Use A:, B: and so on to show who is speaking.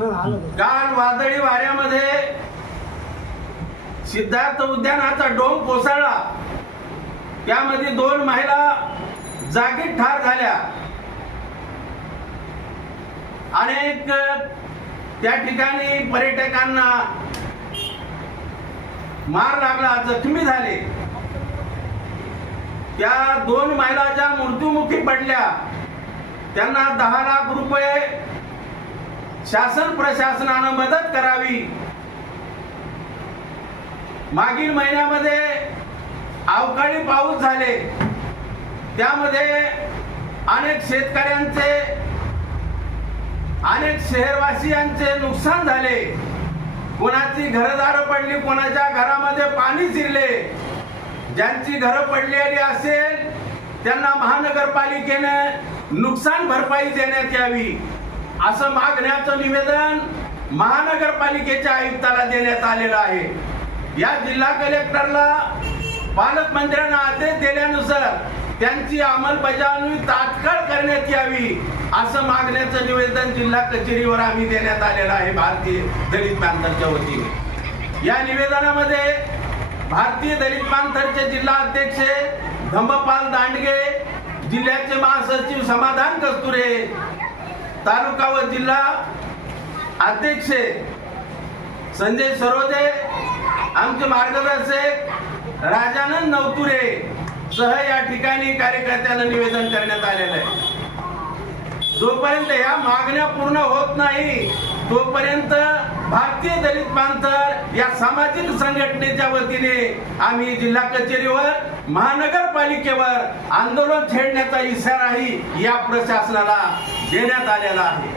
A: काल वादळी वाऱ्यामध्ये सिद्धार्थ उद्यानाचा डोम कोसळला त्यामध्ये दोन महिला जागीत ठार झाल्या अनेक त्या ठिकाणी पर्यटकांना मार लागला जखमी झाले त्या दोन महिलाच्या मृत्यूमुखी पडल्या त्यांना दहा लाख रुपये शासन प्रशासनानं मदत करावी मागील महिन्यामध्ये अवकाळी पाऊस झाले त्यामध्ये अनेक शेतकऱ्यांचे अनेक शहरवासियांचे नुकसान झाले कोणाची घरदारं पडली कोणाच्या घरामध्ये पाणी शिरले ज्यांची घरं पडलेली असेल त्यांना महानगरपालिकेने नुकसान भरपाई देण्यात यावी असं मागण्याचं निवेदन महानगरपालिकेच्या आयुक्ताला देण्यात आलेलं आहे या जिल्हा कलेक्टरला पालकमंत्र्यांना आदेश दिल्यानुसार त्यांची अंमलबजावणी तात्काळ करण्यात यावी असं मागण्याचं निवेदन जिल्हा कचेरीवर आम्ही देण्यात आलेलं आहे भारतीय दलित पॅन्थरच्या वतीने या निवेदनामध्ये भारतीय दलित पॅन्थरचे जिल्हा अध्यक्ष धम्मपाल दांडगे जिल्ह्याचे महासचिव समाधान कस्तुरे तालुका व जिल्हा अध्यक्ष संजय सरोदे आमचे मार्गदर्शक राजानंद नवतुरे सह या ठिकाणी कार्यकर्त्यांना निवेदन करण्यात आलेलं आहे जोपर्यंत या मागण्या पूर्ण होत नाही तोपर्यंत भारतीय दलित पांथर या सामाजिक संघटनेच्या वतीने आम्ही जिल्हा कचेरीवर महानगरपालिकेवर आंदोलन छेडण्याचा इशाराही या प्रशासनाला देण्यात आलेला आहे